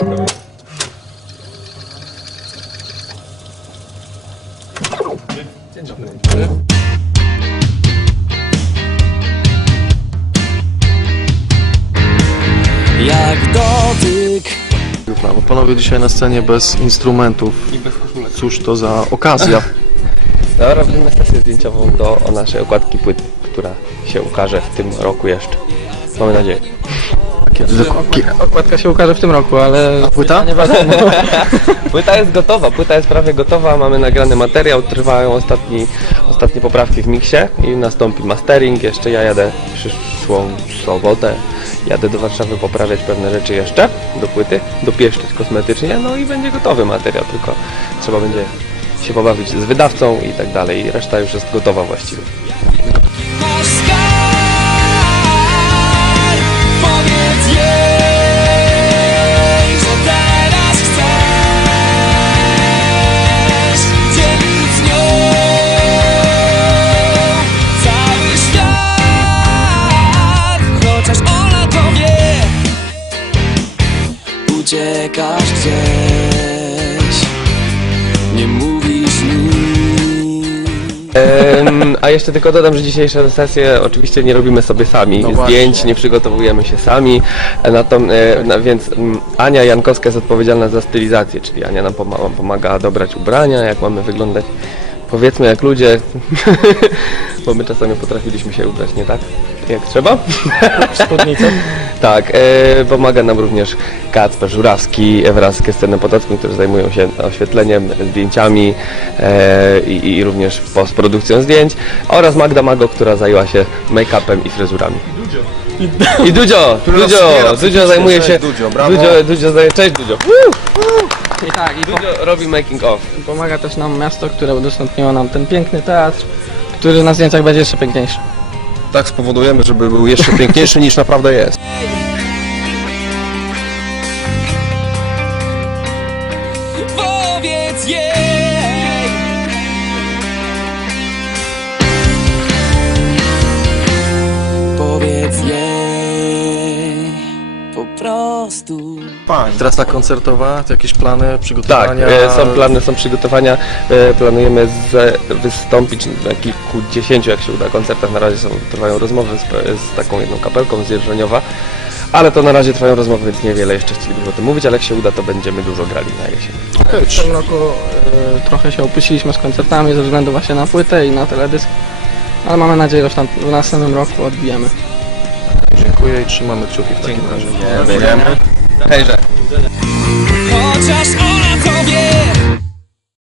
Dobry. Jak dotyk. Bo panowie dzisiaj na scenie bez instrumentów. I bez koszulek. Cóż to za okazja? No, robimy sesję zdjęciową do naszej okładki płyty, która się ukaże w tym roku jeszcze. Mamy nadzieję. Kie- Okładka się ukaże w tym roku, ale... A płyta? Nie wiadomo. Płyta jest gotowa, płyta jest prawie gotowa, mamy nagrany materiał, trwają ostatni, ostatnie poprawki w miksie i nastąpi mastering, jeszcze ja jadę przyszłą sobotę, jadę do Warszawy poprawiać pewne rzeczy jeszcze do płyty, dopieszczać kosmetycznie, no i będzie gotowy materiał, tylko trzeba będzie się pobawić z wydawcą i tak dalej, reszta już jest gotowa właściwie. Uciekasz gdzieś? Nie mówisz nic Em, a jeszcze tylko dodam, że dzisiejsze sesje oczywiście nie robimy sobie sami No zdjęć, właśnie. nie przygotowujemy się sami, e, na to, e, na, więc mm, Ania Jankowska jest odpowiedzialna za stylizację, czyli Ania nam pomaga, pomaga dobrać ubrania, jak mamy wyglądać. Powiedzmy jak ludzie, bo my czasami potrafiliśmy się ubrać nie tak jak trzeba. Spódnicę. Tak, e, pomaga nam również Kacper Żurawski wraz z Krystynem Potockim, którzy zajmują się oświetleniem, zdjęciami e, i, i również postprodukcją zdjęć oraz Magda Mago, która zajęła się make-upem i fryzurami. I Dudzio! Dudzio! Dudzio zajmuje się... Dudzio, brawo. Dudzio, Dudzio zajmuje... Cześć Dudzio! I tak, i po, Dudzio robi making of. pomaga też nam miasto, które udostępniło nam ten piękny teatr, który na zdjęciach będzie jeszcze piękniejszy. Tak spowodujemy, żeby był jeszcze piękniejszy niż naprawdę jest. Po prostu Trasa koncertowa, to jakieś plany, Tak, przygotowania? e, są plany, są przygotowania. E, Planujemy z, wystąpić na kilkudziesięciu, jak się uda, koncertach. Na razie są, trwają rozmowy z, z taką jedną kapelką z Dzierżoniowa. Ale to na razie trwają rozmowy, więc niewiele jeszcze chcielibyśmy o tym mówić, ale jak się uda, to będziemy dużo grali na jesień. W tym roku e, trochę się opuściliśmy z koncertami ze względu właśnie na płytę i na teledysk. Ale mamy nadzieję, że tam, w następnym roku odbijemy. Dziękuję i trzymamy kciuki w takim razie. Hejże! Chociaż